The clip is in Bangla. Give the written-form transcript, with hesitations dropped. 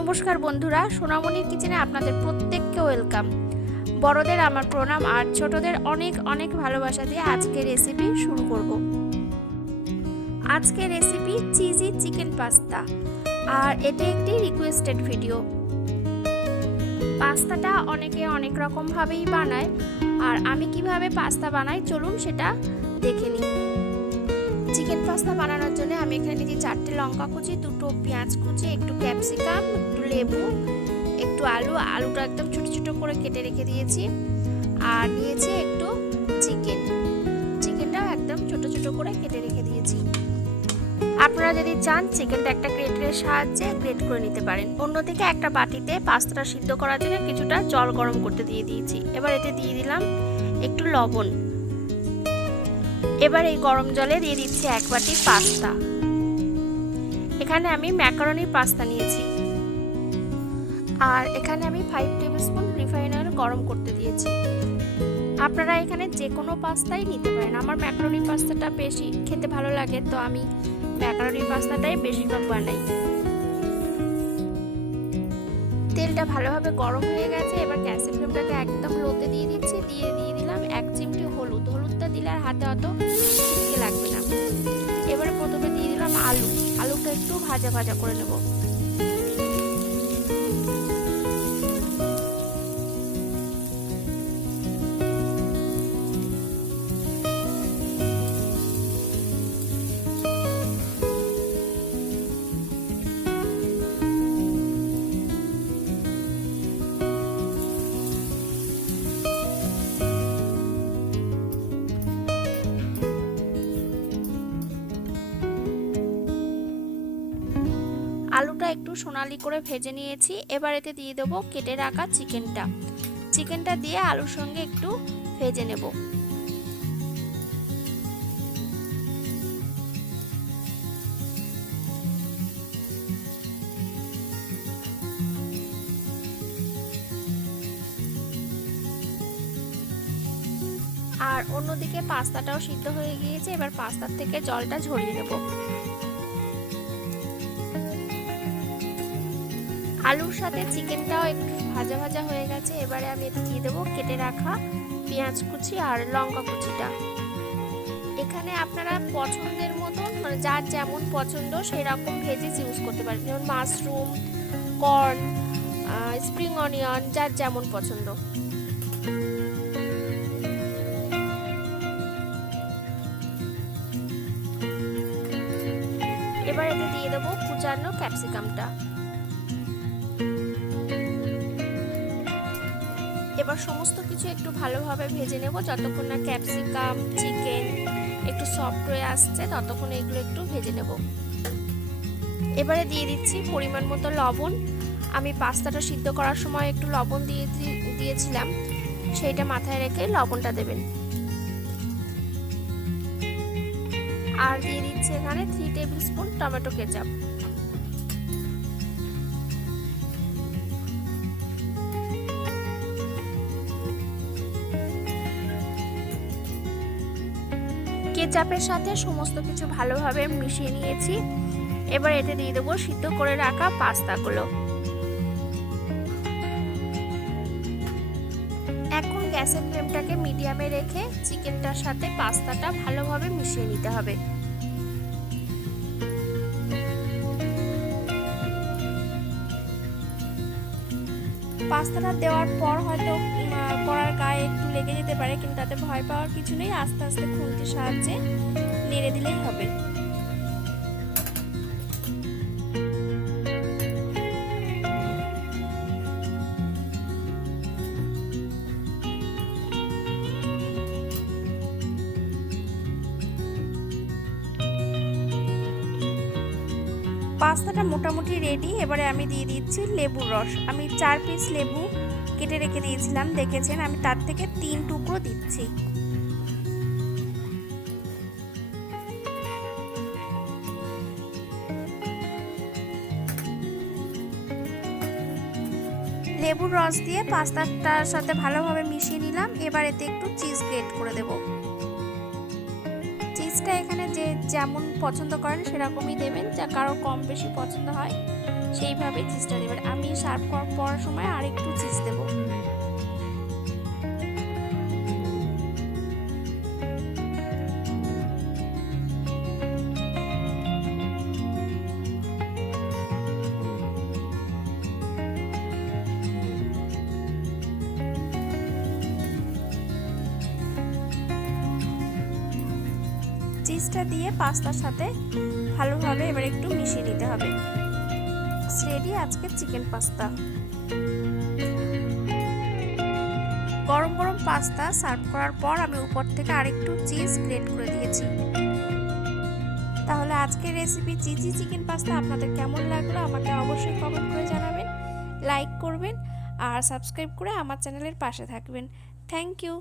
নমস্কার বন্ধুরা, সোনামনির কিচেনে আপনাদের প্রত্যেককে ওয়েলকাম। বড়দের আমার প্রণাম আর ছোটদের অনেক অনেক ভালোবাসা দিয়ে আজকে রেসিপি শুরু করব। আজকে রেসিপি চিজি চিকেন পাস্তা, আর এটি একটি রিকোয়েস্টেড ভিডিও। পাস্তাটা অনেকে অনেক রকম ভাবেই বানায়, আর আমি কিভাবে পাস্তা বানাই চলুন সেটা দেখে নিই। চিকেন পাস্তা বানানোর জন্য আমি এখানে নিয়েছি 4টে লঙ্কা কুচি, 2টো পেঁয়াজ কুচি, একটু ক্যাপসিকাম, একটু লেবু, একটু আলুটা একদম ছোট ছোট করে কেটে রেখে দিয়েছি। আর নিয়েছি একটু চিকেনটাও একদম ছোট ছোট করে কেটে রেখে দিয়েছি। আপনারা যদি চান চিকেনটা একটা গ্রেটারের সাহায্যে গ্রেট করে নিতে পারেন। অন্যদিকে একটা বাটিতে পাস্তাটা সিদ্ধ করার জন্য কিছুটা জল গরম করতে দিয়ে দিয়েছি। এবার এতে দিয়ে দিলাম একটু লবণ। এবার এই গরম জলে দিয়ে দিচ্ছি 1 বাটি পাস্তা। এখানে আমি ম্যাকারনি পাস্তা নিয়েছি। আর এখানে আমি 5 টেবিলস্পুন রিফাইন অয়েল গরম করতে দিয়েছি। আপনারা এখানে যে কোনো পাস্তাই নিতে পারেন। আমার ম্যাকারনি পাস্তাটা বেশি খেতে ভালো লাগে, তো আমি ম্যাকারনি পাস্তাটাই বেশিরভাগ বানাই। তেলটা ভালোভাবে গরম হয়ে গেছে। এবার গ্যাসের ফ্লেমটাকে একদম লোতে দিয়ে দিচ্ছি। দিয়ে দিলাম 1 চিমটি হলুদটা দিলে আর হাতে অত ছিটকে লাগবে না। এবারে প্রথমে দিয়ে দিলাম আলুটা একটু ভাজা ভাজা করে নেব। আলুটা একটু সোনালি করে ভেজে নিয়েছি। এবার এতে দিয়ে দেবো কেটে রাখা চিকেনটা দিয়ে আলুর সঙ্গে একটু ভেজে নেব। আর অন্যদিকে পাস্তাটাও সিদ্ধ হয়ে গিয়েছে। এবার পাস্তার থেকে জলটা ঝরিয়ে নেব। আলুর সাথে চিকেনটাও একটু ভাজা ভাজা হয়ে গেছে। এবারে আমি এতে দিয়ে দেবো কেটে রাখা পেঁয়াজ কুচি আর লঙ্কা কুচিটা। এখানে আপনারা পছন্দের মতন, মানে যার যেমন পছন্দ সেই রকম ভেজিস ইউজ করতে পারেন, যেমন মাশরুম, কর্ন, স্প্রিং অনিয়ন, যার যেমন পছন্দ। এবার এতে দিয়ে দেবো কুচানো ক্যাপসিকামটা। এবার সমস্ত কিছু একটু ভালোভাবে ভেজে নেব, যতক্ষণ না ক্যাপসিকাম চিকেন একটু সফট হয়ে আসছে ততক্ষণ এগুলো একটু ভেজে নেব। এবারে দিয়ে দিচ্ছি পরিমাণ মতো লবণ। আমি পাস্তাটা সিদ্ধ করার সময় একটু লবণ দিয়েছিলাম, সেইটা মাথায় রেখে লবণটা দেবেন। আর দিয়ে দিচ্ছি এখানে 3 টেবিলস্পুন টমেটো কেচাপ। কেচাপের সাথে সমস্ত কিছু ভালোভাবে মিশিয়ে নিয়েছি। এবার এতে দিয়ে দেবো সিদ্ধ করে রাখা পাস্তাগুলো। এখন গ্যাসের ফ্লেমটাকে মিডিয়ামে রেখে চিকেনটার সাথে পাস্তাটা ভালোভাবে মিশিয়ে নিতে হবে। পাস্তাটা দেওয়ার পর হয়তো কড়ার গায়ে একটু লেগে যেতে পারে, কিন্তু তাতে ভয় পাওয়ার কিছু নেই। আস্তে আস্তে খুন্তির সাহায্যে নেড়ে দিলেই হবে। পাস্তাটা মোটামুটি রেডি। এবারে আমি দিয়ে দিচ্ছি লেবুর রস। আমি 4 পিস লেবু কেটে রেখে দিয়েছিলাম, দেখেছেন, আমি তার থেকে 3 টুকরো দিচ্ছি। লেবুর রস দিয়ে পাস্তাটার সাথে ভালোভাবে মিশিয়ে নিলাম। এবার এতে একটু চিজ গ্রেট করে দেব। চিজটা এখানে যে যেমন পছন্দ করেন সেরকমই দেবেন, যা কারো কম বেশি পছন্দ হয় সেইভাবে চিজটা দেবেন। আমি সার্ভ করার সময় আর একটু চিজ দেবো। চিজটা দিয়ে পাস্তার সাথে ভালোভাবে এবার একটু মিশিয়ে নিতে হবে। রেডি আজকে চিকেন পাস্তা। গরম গরম পাস্তা সার্ভ করার পর আমি উপর থেকে আরেকটু চিজ গ্রেট করে দিয়েছি। তাহলে আজকের রেসিপি চিজি চিকেন পাস্তা আপনাদের কেমন লাগলো আমাকে অবশ্যই কমেন্ট করে জানাবেন, লাইক করবেন আর সাবস্ক্রাইব করে আমার চ্যানেলের পাশে থাকবেন। Thank you.